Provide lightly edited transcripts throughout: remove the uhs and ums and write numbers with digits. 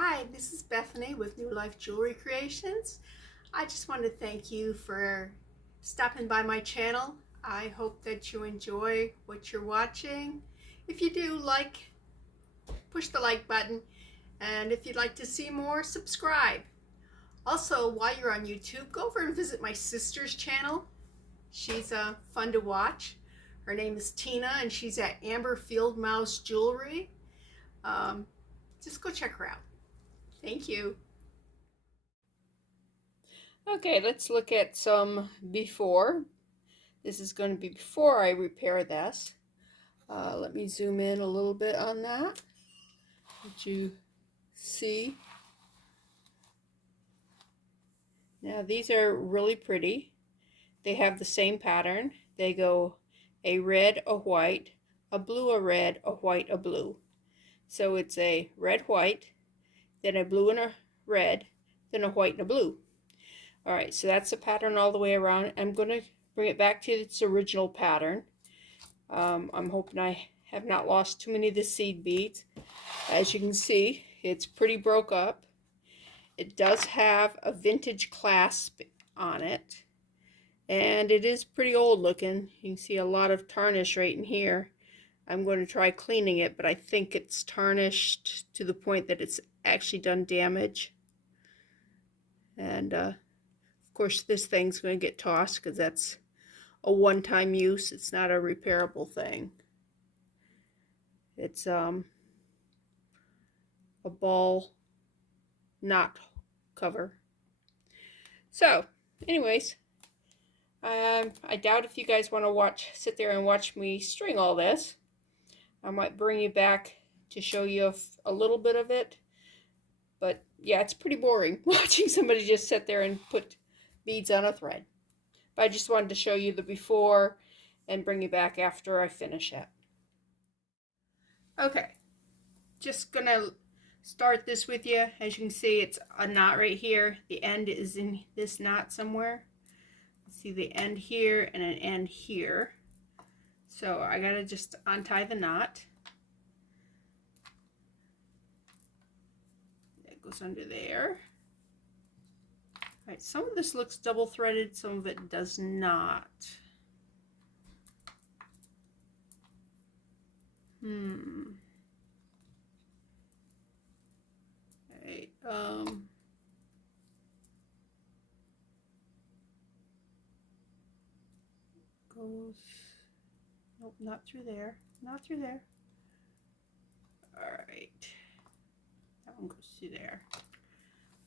Hi, this is Bethany with New Life Jewelry Creations. I just want to thank you for stopping by my channel. I hope that you enjoy what you're watching. If you do, push the like button, and if you'd like to see more, subscribe. Also, while you're on YouTube, go over and visit my sister's channel. She's fun to watch. Her name is Tina, and she's at Amber Field Mouse Jewelry. Um, just go check her out. Thank you. Okay, let's look at some before. This is going to be before I repair this. Let me zoom in a little bit on that. Did you see? Now these are really pretty. They have the same pattern. They go a red, a white, a blue, a red, a white, a blue. So it's a red, white, then a blue and a red, then a white and a blue. All right, so that's the pattern all the way around. I'm going to bring it back to its original pattern. I'm hoping I have not lost too many of the seed beads. As you can see, it's pretty broke up. It does have a vintage clasp on it, and it is pretty old looking. You can see a lot of tarnish right in here. I'm going to try cleaning it, but I think it's tarnished to the point that it's actually done damage. And of course this thing's going to get tossed because that's a one-time use. It's not a repairable thing. It's a ball knot cover. So anyways, I doubt if you guys want to sit there and watch me string all this. I might bring you back to show you a little bit of it, but yeah, it's pretty boring watching somebody just sit there and put beads on a thread. But I just wanted to show you the before and bring you back after I finish it. Okay, just gonna start this with you. As you can see, it's a knot right here. The end is in this knot somewhere. See the end here and an end here. So I gotta just untie the knot. That goes under there. All right, some of this looks double threaded, some of it does not. Okay, goes, nope, not through there, not through there. All right, that one goes through there.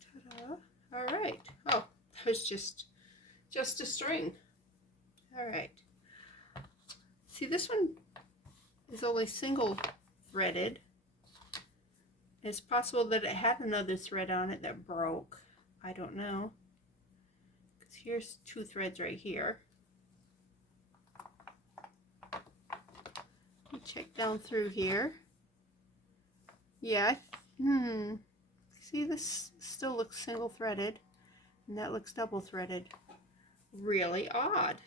Ta-da. All right. Oh, that was just a string. All right. See, this one is only single threaded. It's possible that it had another thread on it that broke. I don't know. Because here's two threads right here. Let me check down through here. Yeah. See, this still looks single threaded, and that looks double threaded. Really odd.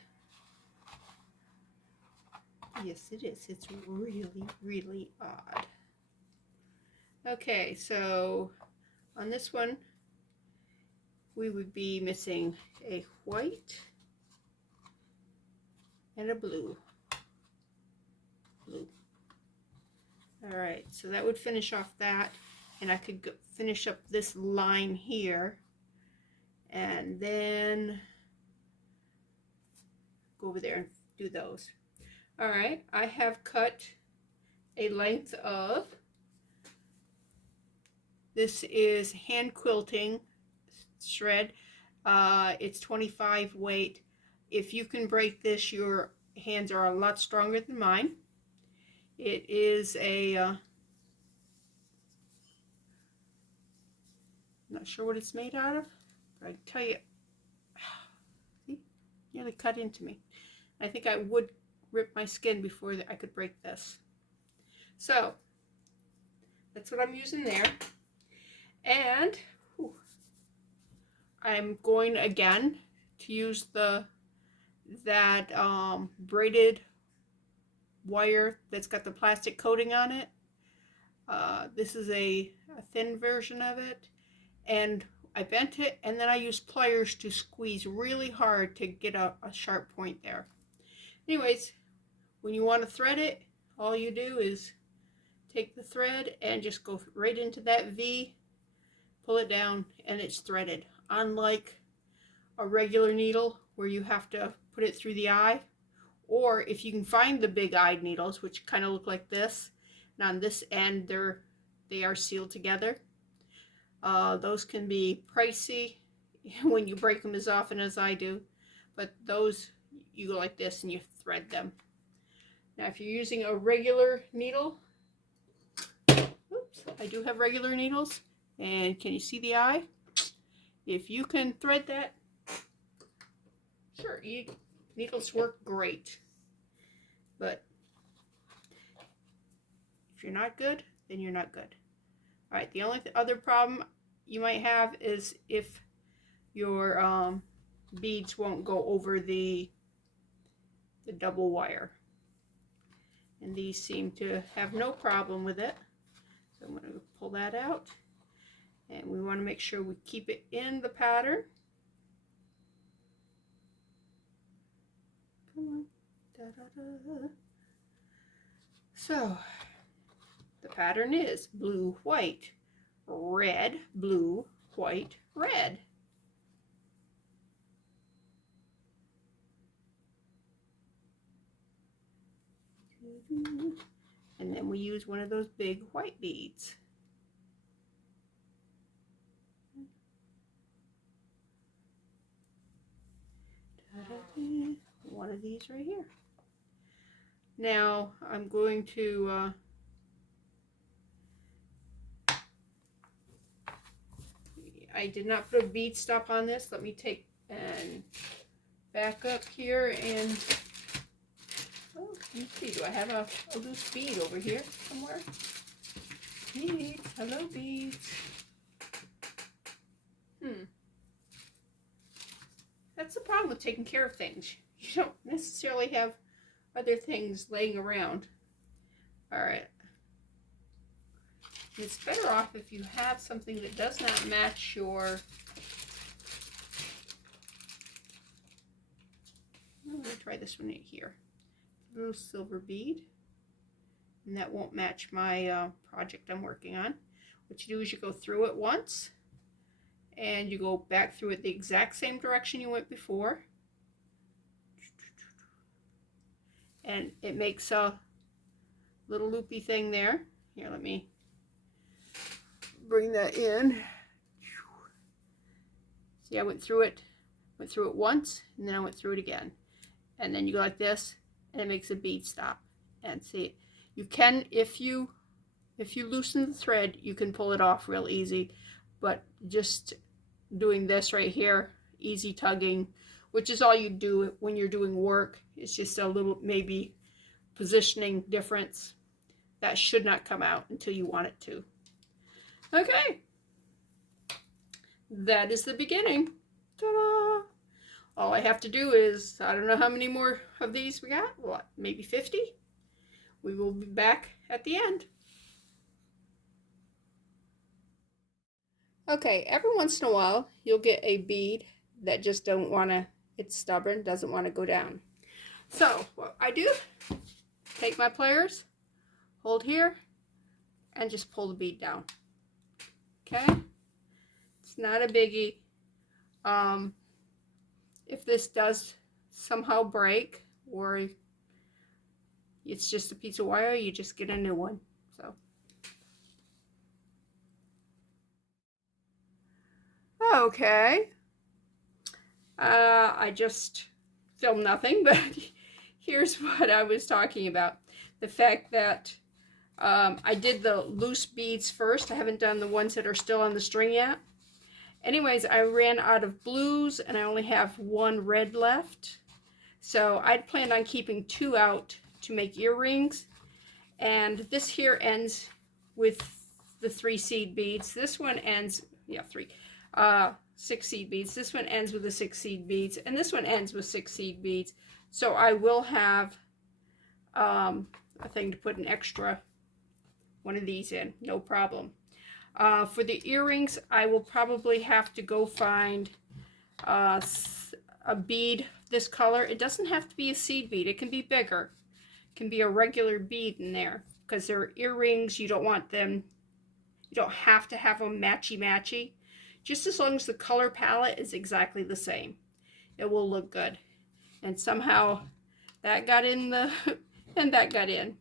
Yes, it is. It's really, really odd. Okay, so on this one, we would be missing a white and a blue. All right, so that would finish off that, and I could finish up this line here, and then go over there and do those. All right, I have cut a length of, this is hand quilting shred. It's 25 weight. If you can break this, your hands are a lot stronger than mine. It is a, not sure what it's made out of, but I can tell you, see, nearly cut into me. I think I would rip my skin before I could break this. So that's what I'm using there. And I'm going again to use that braided wire that's got the plastic coating on it. This is a thin version of it, and I bent it, and then I used pliers to squeeze really hard to get a sharp point there. Anyways, when you want to thread it, all you do is take the thread and just go right into that V, pull it down, and it's threaded. Unlike a regular needle where you have to put it through the eye, or if you can find the big eyed needles, which kind of look like this, and on this end they are sealed together. Those can be pricey when you break them as often as I do, but those, you go like this and you thread them. Now if you're using a regular needle, oops, I do have regular needles, and can you see the eye? If you can thread that, sure, needles work great, but if you're not good, then you're not good. All right, the only other problem you might have is if your beads won't go over the double wire. And these seem to have no problem with it. So I'm going to pull that out. And we want to make sure we keep it in the pattern. Come on. Da, da, da. So the pattern is blue, white, red, blue, white, red. And then we use one of those big white beads. One of these right here. Now I'm going to I did not put a bead stop on this. Let me take and back up here and, oh, let me see, do I have a loose bead over here somewhere? Beads, hello beads. That's the problem with taking care of things. You don't necessarily have other things laying around. All right. It's better off if you have something that does not match your... I'm going to try this one right here. A little silver bead. And that won't match my project I'm working on. What you do is you go through it once. And you go back through it the exact same direction you went before. And it makes a little loopy thing there. Here, let me bring that in. See, I went through it once, and then I went through it again. And then you go like this, and it makes a bead stop. And see, you can, if you loosen the thread, you can pull it off real easy. But just doing this right here, easy tugging, which is all you do when you're doing work. It's just a little maybe positioning difference. That should not come out until you want it to. Okay, that is the beginning. Ta-da! All I have to do is, I don't know how many more of these we got, what, maybe 50? We will be back at the end. Okay, every once in a while you'll get a bead that just don't want to, it's stubborn, doesn't want to go down. So what I do, take my pliers, hold here, and just pull the bead down. Okay, it's not a biggie. If this does somehow break, or it's just a piece of wire, you just get a new one. So okay, I just filmed nothing, but here's what I was talking about. The fact that I did the loose beads first. I haven't done the ones that are still on the string yet. Anyways, I ran out of blues and I only have one red left. So I'd planned on keeping 2 out to make earrings. And this here ends with the 3 seed beads. This one ends, 6 seed beads. This one ends with the 6 seed beads. And this one ends with 6 seed beads. So I will have a thing to put an extra one of these in, no problem. For the earrings, I will probably have to go find a bead this color. It doesn't have to be a seed bead. It can be bigger. It can be a regular bead in there, because they're earrings. You don't want them, you don't have to have them matchy-matchy. Just as long as the color palette is exactly the same, it will look good. And somehow that got in the, and that got in.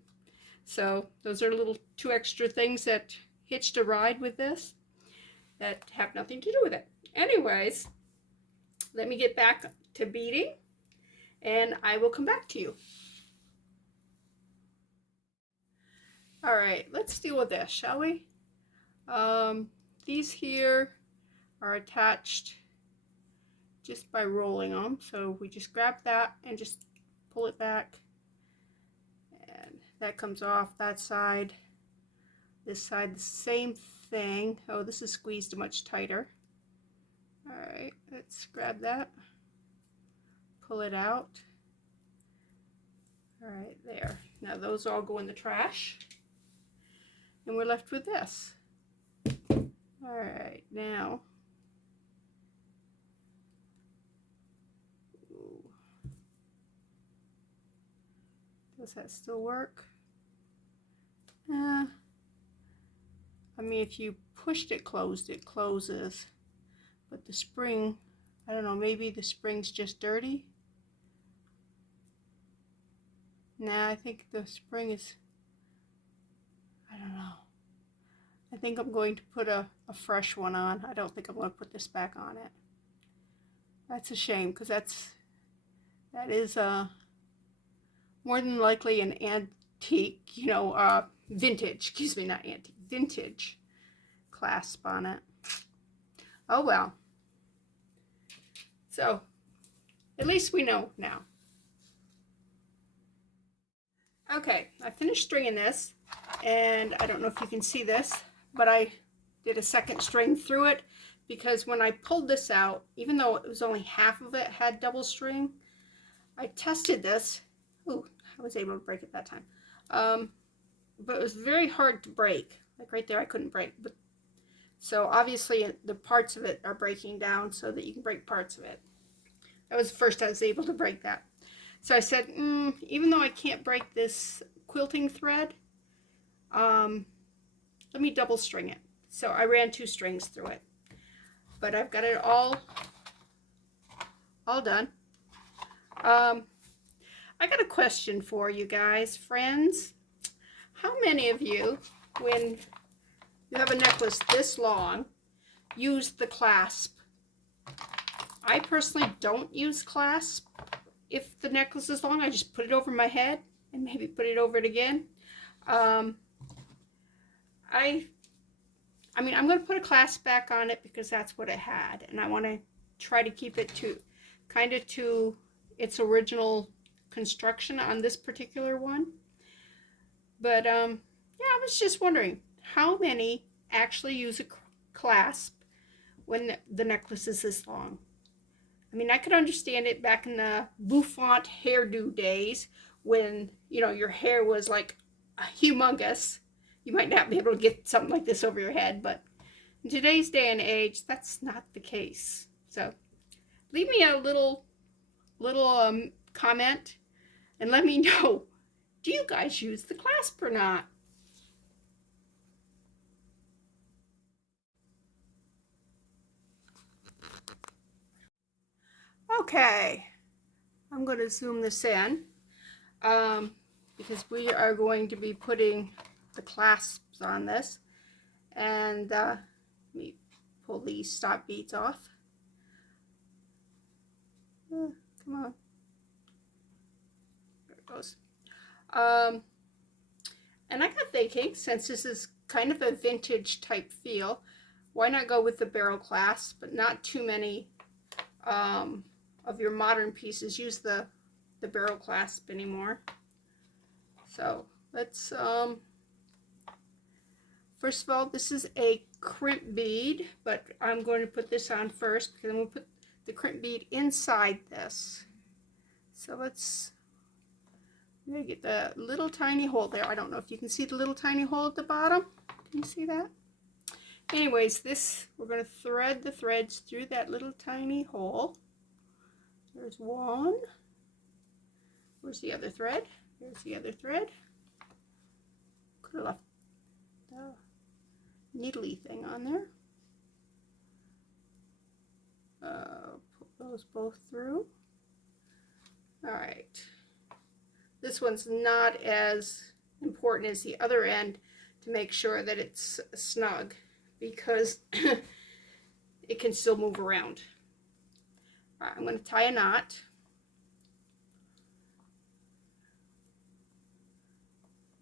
So those are little 2 extra things that hitched a ride with this that have nothing to do with it. Anyways, let me get back to beading and I will come back to you. All right, let's deal with this, shall we? These here are attached just by rolling them. So we just grab that and just pull it back. And that comes off that side. This side, the same thing. Oh, this is squeezed much tighter. All right, let's grab that. Pull it out. All right, there. Now those all go in the trash. And we're left with this. All right, now. Ooh. Does that still work? I mean, if you pushed it closed, it closes. But the spring, I don't know, maybe the spring's just dirty? Nah, I think the spring is, I don't know. I think I'm going to put a fresh one on. I don't think I'm going to put this back on it. That's a shame, because that is more than likely an antique, you know, vintage, excuse me, not antique, vintage clasp on it. Oh well. So, at least we know now. Okay, I finished stringing this, and I don't know if you can see this, but I did a second string through it, because when I pulled this out, even though it was only half of it had double string, I tested this. Ooh, I was able to break it that time. But it was very hard to break. Like right there, I couldn't break. But so obviously the parts of it are breaking down so that you can break parts of it. That was the first I was able to break that. So I said, even though I can't break this quilting thread, let me double string it. So I ran 2 strings through it. But I've got it all done. I got a question for you guys, friends. How many of you, when you have a necklace this long, use the clasp? I personally don't use clasp. If the necklace is long, I just put it over my head and maybe put it over it again. I mean, I'm going to put a clasp back on it because that's what it had, and I want to try to keep it to kind of to its original construction on this particular one. But yeah, I was just wondering how many actually use a clasp when the necklace is this long. I mean, I could understand it back in the bouffant hairdo days when, you know, your hair was like humongous. You might not be able to get something like this over your head, but in today's day and age, that's not the case. So leave me a little comment and let me know, do you guys use the clasp or not? Okay, I'm going to zoom this in because we are going to be putting the clasps on this, and let me pull these stop beads off. Come on, there it goes. And I got thinking, since this is kind of a vintage type feel, why not go with the barrel clasp, but not too many of your modern pieces use the barrel clasp anymore. So let's first of all, this is a crimp bead, but I'm going to put this on first because I'm going to put the crimp bead inside this. So let's I'm going to get the little tiny hole there. I don't know if you can see the little tiny hole at the bottom. Can you see that? Anyways, we're going to thread the threads through that little tiny hole. There's one. Where's the other thread? Here's the other thread. Could have left the needly thing on there. Put those both through. Alright. This one's not as important as the other end to make sure that it's snug, because it can still move around. Alright, I'm going to tie a knot.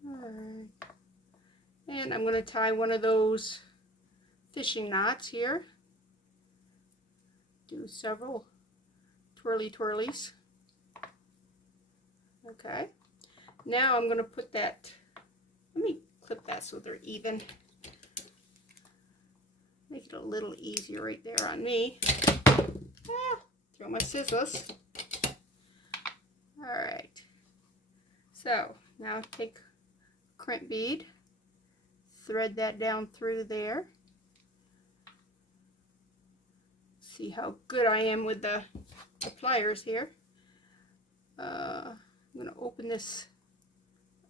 Alright. And I'm going to tie one of those fishing knots here. Do several twirlies. Okay. Now I'm going to put that, let me clip that so they're even. Make it a little easier right there on me. Throw my scissors. Alright. So now take a crimp bead, thread that down through there. See how good I am with the pliers here. I'm going to open this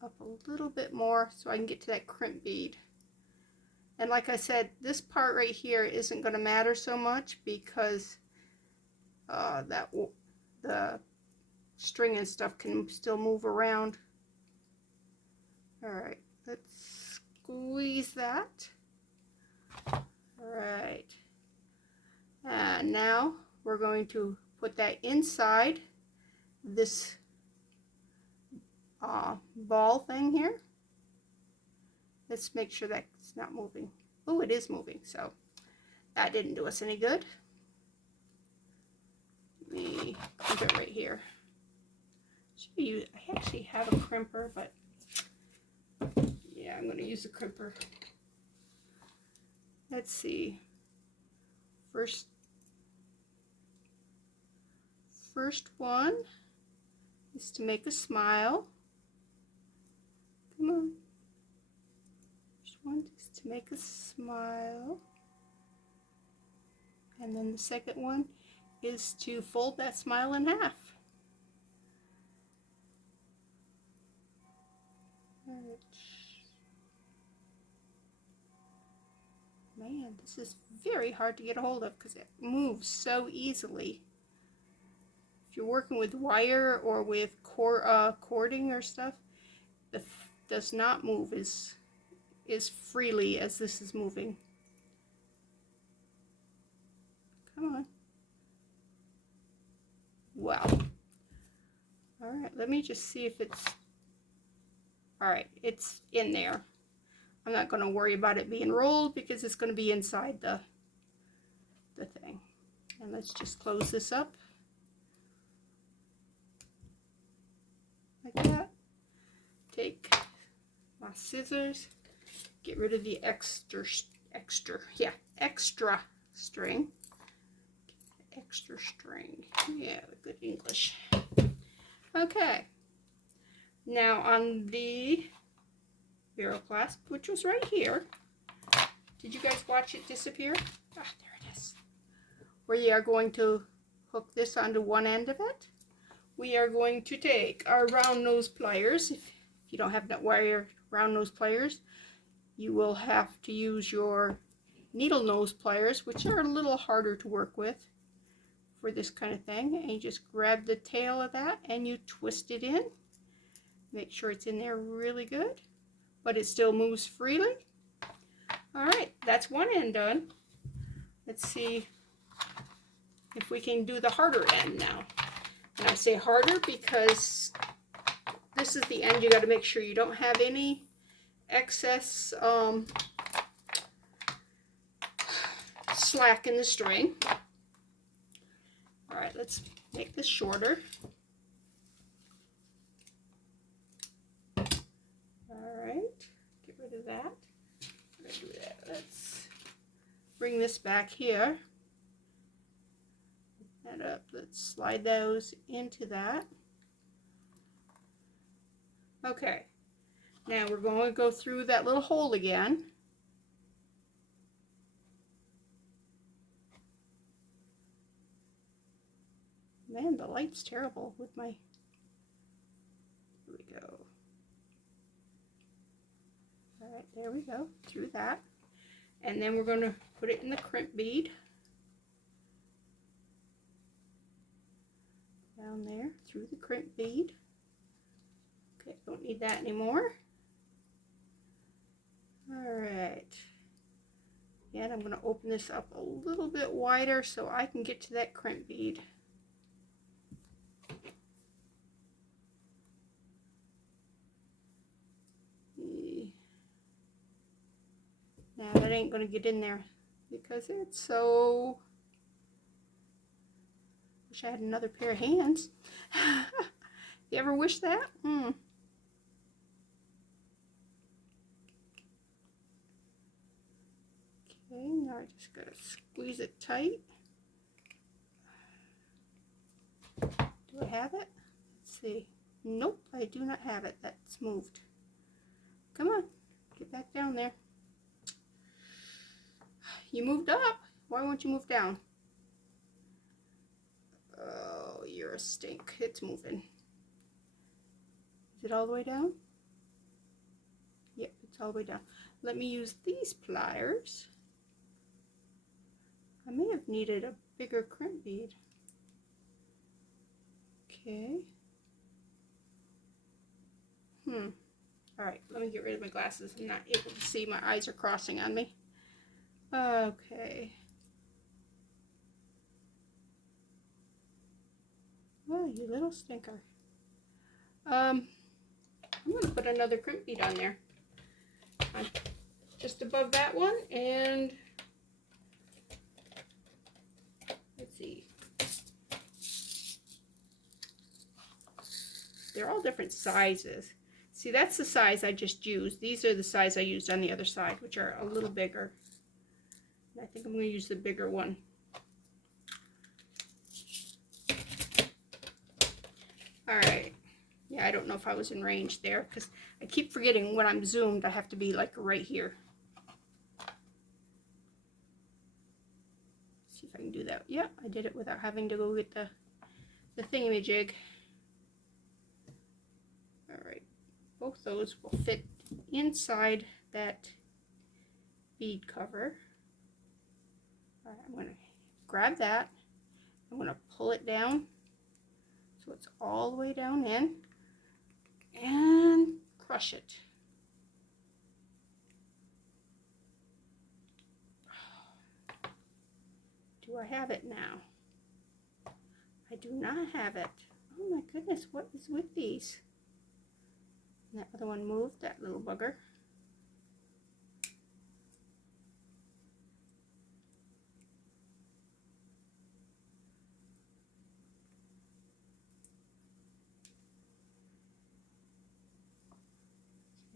up a little bit more so I can get to that crimp bead. And like I said, this part right here isn't going to matter so much because the string and stuff can still move around. Alright, let's squeeze that. Alright. And now we're going to put that inside this ball thing here. Let's make sure that it's not moving. Oh, it is moving, so that didn't do us any good. Let me crimp it right here. I actually have a crimper, but yeah, I'm going to use a crimper. Let's see. First one is to make a smile. Come on. First one is to make a smile. And then the second one is to fold that smile in half. Man, this is very hard to get a hold of because it moves so easily. If you're working with wire or with cording or stuff, it does not move as freely as this is moving. Come on. Wow. Alright, let me just see if it's... Alright, it's in there. I'm not going to worry about it being rolled because it's going to be inside the thing. And let's just close this up. Like that. Take my scissors, get rid of the extra string. Extra string. Yeah, good English. Okay. Now on the Vero clasp, which was right here. Did you guys watch it disappear? Ah, there it is. We are going to hook this onto one end of it. We are going to take our round nose pliers. If you don't have that wire round nose pliers, you will have to use your needle nose pliers, which are a little harder to work with for this kind of thing. And you just grab the tail of that and you twist it in. Make sure it's in there really good, but it still moves freely. Alright, that's one end done. Let's see if we can do the harder end now. And I say harder because this is the end you got to make sure you don't have any excess slack in the string. Alright, let's make this shorter. Alright, get rid of that. Let's bring this back here. That up. Let's slide those into that. Okay, now we're going to go through that little hole again. Man, the light's terrible with my... Here we go. All right, there we go, through that. And then we're going to put it in the crimp bead. Down there, through the crimp bead. Okay, don't need that anymore. All right. And I'm going to open this up a little bit wider so I can get to that crimp bead. Now that ain't going to get in there because it's so... Wish I had another pair of hands. You ever wish that? Okay, now I just gotta squeeze it tight. Do I have it? Let's see. Nope, I do not have it. That's moved. Come on, get back down there. You moved up. Why won't you move down? Oh, you're a stink. It's moving. Is it all the way down? Yep, it's all the way down. Let me use these pliers. I may have needed a bigger crimp bead. Okay. Alright, let me get rid of my glasses. I'm not able to see. My eyes are crossing on me. Okay. Oh, you little stinker. I'm going to put another crimp bead on there. Just above that one, and let's see. They're all different sizes. See, that's the size I just used. These are the size I used on the other side, which are a little bigger. I think I'm going to use the bigger one. Alright. Yeah, I don't know if I was in range there because I keep forgetting when I'm zoomed I have to be like right here. See if I can do that. Yeah, I did it without having to go get the thingamajig. Alright. Both those will fit inside that bead cover. Alright, I'm going to grab that. I'm going to pull it down so it's all the way down in and crush it. Do I have it now? I do not have it. Oh my goodness, what is with these? And that other one moved, that little bugger.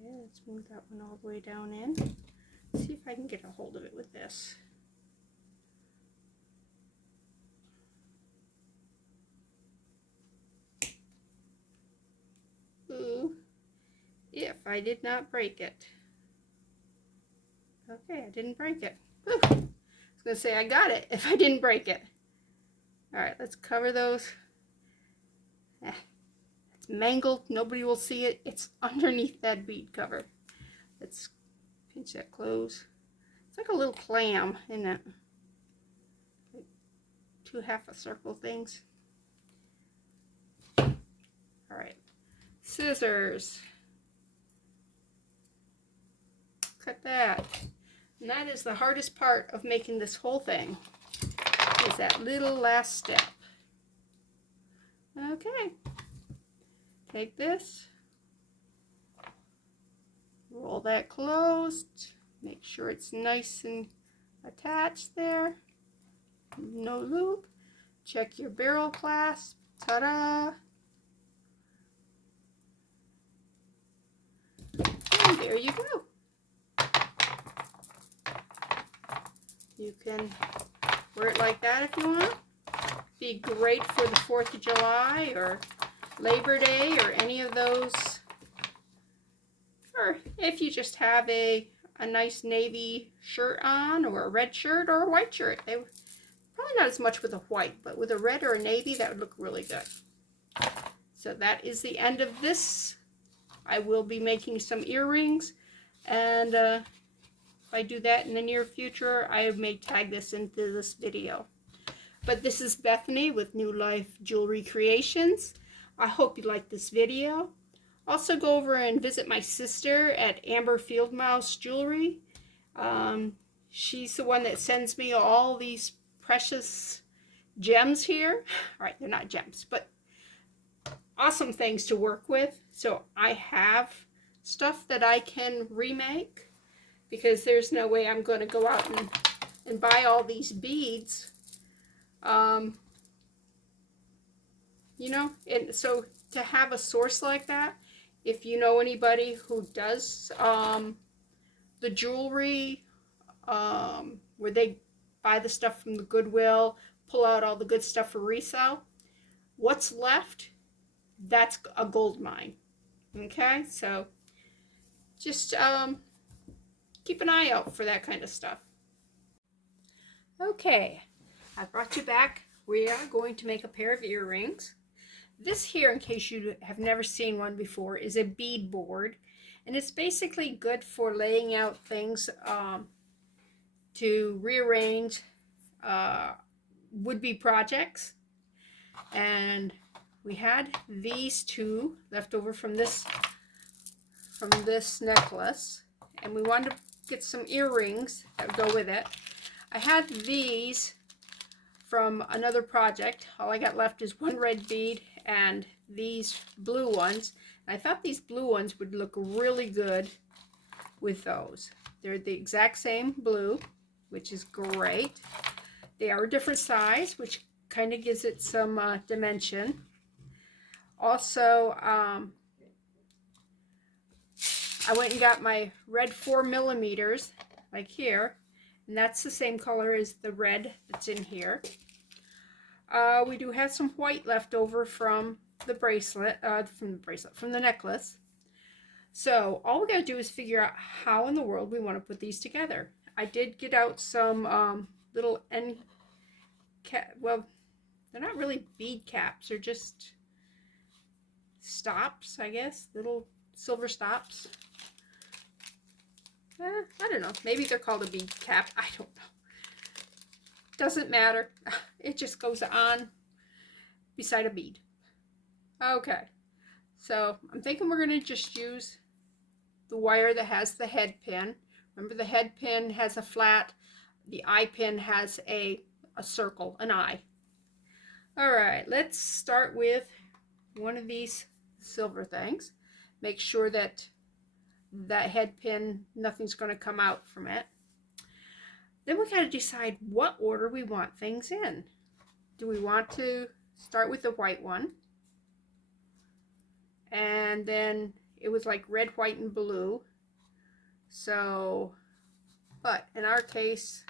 Okay, let's move that one all the way down in. See if I can get a hold of it with this. Ooh, if I did not break it. Okay, I didn't break it. Whew. I was going to say I got it if I didn't break it. Alright, let's cover those. It's mangled. Nobody will see it. It's underneath that bead cover. Let's pinch that close. It's like a little clam, isn't it? Like two half a circle things. Alright. Scissors. Cut that. And that is the hardest part of making this whole thing, is that little last step. Okay. Take this, roll that closed, make sure it's nice and attached there, no loop. Check your barrel clasp. Ta-da! And there you go. You can wear it like that if you want. Be great for the 4th of July or Labor Day or any of those or if you just have a nice navy shirt on, or a red shirt, or a white shirt. They probably not as much with a white, but with a red or a navy, that would look really good. So that is the end of this. I will be making some earrings, and if I do that in the near future, I may tag this into this video. But this is Bethany with New Life Jewelry Creations. I hope you liked this video. Also go over and visit my sister at Amber Fieldmouse Jewelry. She's the one that sends me all these precious gems here. All right, they're not gems, but awesome things to work with. So I have stuff that I can remake, because there's no way I'm going to go out and buy all these beads. You know, and so to have a source like that, if you know anybody who does the jewelry, where they buy the stuff from the Goodwill, pull out all the good stuff for resale, what's left, that's a gold mine. Okay, so just keep an eye out for that kind of stuff. Okay, I brought you back. We are going to make a pair of earrings. This here, in case you have never seen one before, is a bead board, and it's basically good for laying out things to rearrange would-be projects. And we had these two left over from this necklace, and we wanted to get some earrings that would go with it. I had these from another project. All I got left is one red bead and these blue ones. And I thought these blue ones would look really good with those. They're the exact same blue, which is great. They are a different size, which kind of gives it some dimension. Also, I went and got my red 4mm, like here, and that's the same color as the red that's in here. We do have some white left over from the bracelet, from the necklace. So all we gotta do is figure out how in the world we want to put these together. I did get out some little end cap. Well, they're not really bead caps. They're just stops, I guess. Little silver stops. I don't know. Maybe they're called a bead cap. I don't know. Doesn't matter. It just goes on beside a bead. Okay. So I'm thinking we're going to just use the wire that has the head pin. Remember, the head pin has a flat. The eye pin has a circle, an eye. All right. Let's start with one of these silver things. Make sure that head pin, nothing's going to come out from it. Then we got to decide what order we want things in. Do we want to start with the white one? And then it was like red, white, and blue. So, but in our case,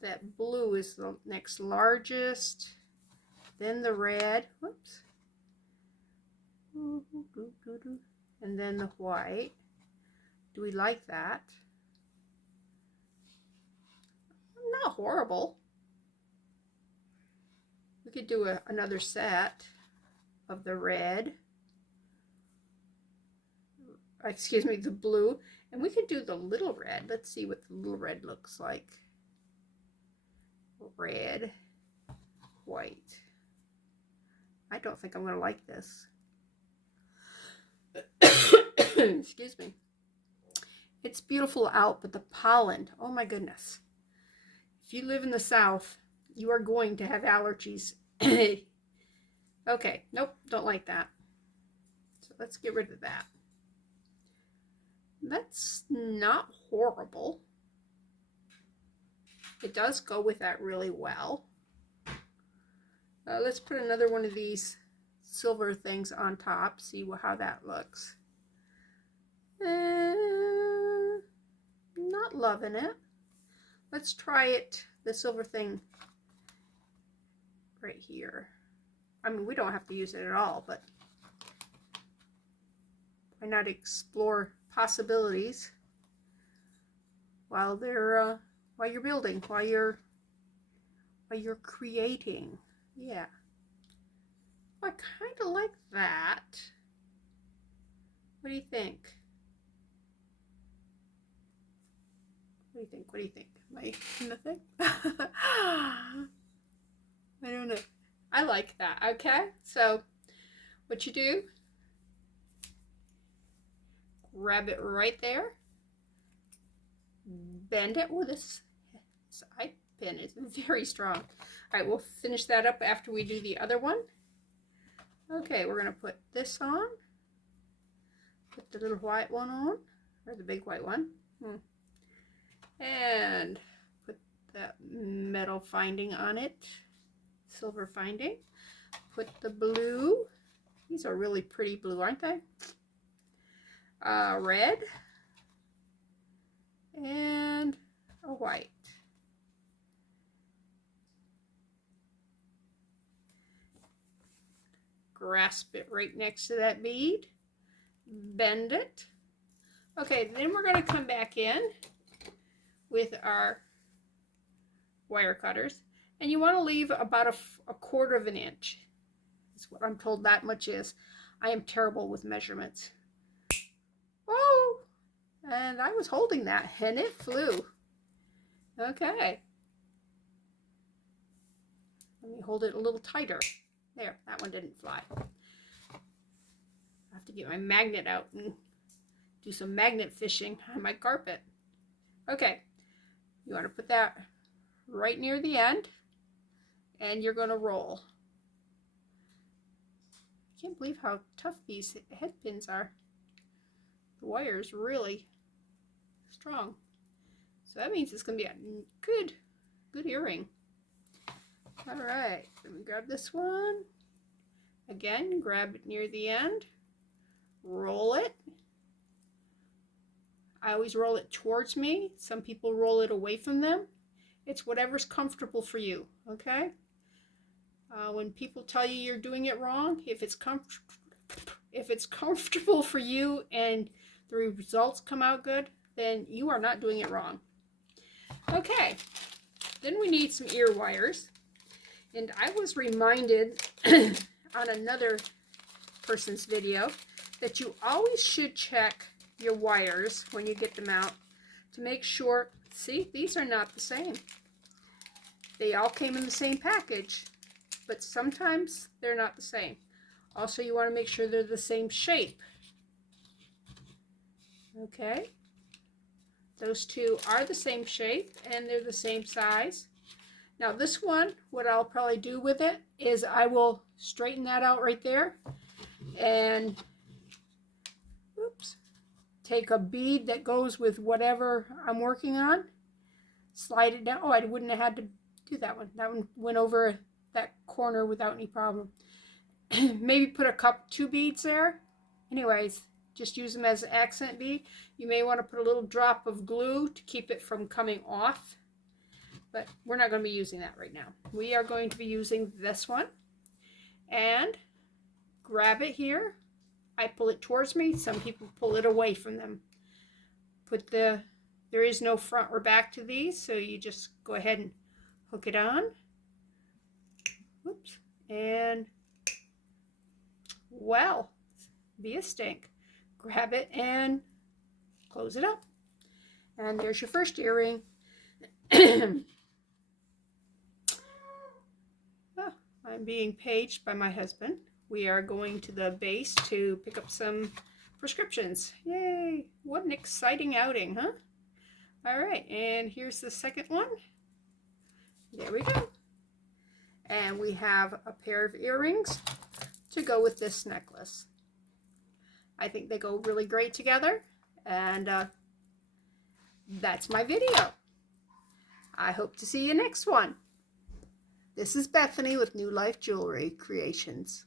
that blue is the next largest. Then the red. Whoops. And then the white. Do we like that? Not horrible. We could do another set of the red. Excuse me, the blue. And we could do the little red. Let's see what the little red looks like. Red, white. I don't think I'm going to like this. Excuse me. It's beautiful out, but the pollen, oh my goodness. If you live in the South, you are going to have allergies. Okay, nope, don't like that. So let's get rid of that. That's not horrible. It does go with that really well. Let's put another one of these silver things on top, see how that looks. Not loving it. Let's try it, the silver thing right here. I mean, we don't have to use it at all, but why not explore possibilities while you're building, while you're creating. Yeah. I kind of like that. What do you think? What do you think? What do you think? Am I nothing? I don't know. I like that. Okay, so what you do, grab it right there, bend it. Oh, this side pin is very strong. All right, we'll finish that up after we do the other one. Okay, we're gonna put this on, put the little white one on, or the big white one, and put that metal finding on it, silver finding. Put the blue. These are really pretty blue, aren't they? Red and a white. Grasp it right next to that bead. Bend it. Okay, then we're going to come back in with our wire cutters, and you want to leave about a quarter of an inch. That's what I'm told that much is. I am terrible with measurements. Whoa! And I was holding that and it flew. Okay. Let me hold it a little tighter. There, that one didn't fly. I have to get my magnet out and do some magnet fishing on my carpet. Okay, you want to put that right near the end, and you're going to roll. I can't believe how tough these head pins are. The wire is really strong. So that means it's going to be a good earring. All right, let me grab this one. Again, grab it near the end. Roll it. I always roll it towards me. Some people roll it away from them. It's whatever's comfortable for you, okay? When people tell you you're doing it wrong, if it's comfortable for you and the results come out good, then you are not doing it wrong. Okay, then we need some ear wires. And I was reminded on another person's video that you always should check your wires when you get them out to make sure. See, these are not the same. They all came in the same package, but sometimes they're not the same. Also, you want to make sure they're the same shape. Okay, those two are the same shape and they're the same size. Now this one, what I'll probably do with it is I will straighten that out right there and take a bead that goes with whatever I'm working on, slide it down. Oh, I wouldn't have had to do that one. That one went over that corner without any problem. Maybe put two beads there. Anyways, just use them as an accent bead. You may want to put a little drop of glue to keep it from coming off, but we're not going to be using that right now. We are going to be using this one, and grab it here. I pull it towards me. Some people pull it away from them. There is no front or back to these, so you just go ahead and hook it on. Whoops. And, well, be a stink. Grab it and close it up. And there's your first earring. Oh, I'm being paged by my husband. We are going to the base to pick up some prescriptions. Yay! What an exciting outing, huh? All right, and here's the second one. There we go. And we have a pair of earrings to go with this necklace. I think they go really great together, and that's my video. I hope to see you next one. This is Bethany with New Life Jewelry Creations.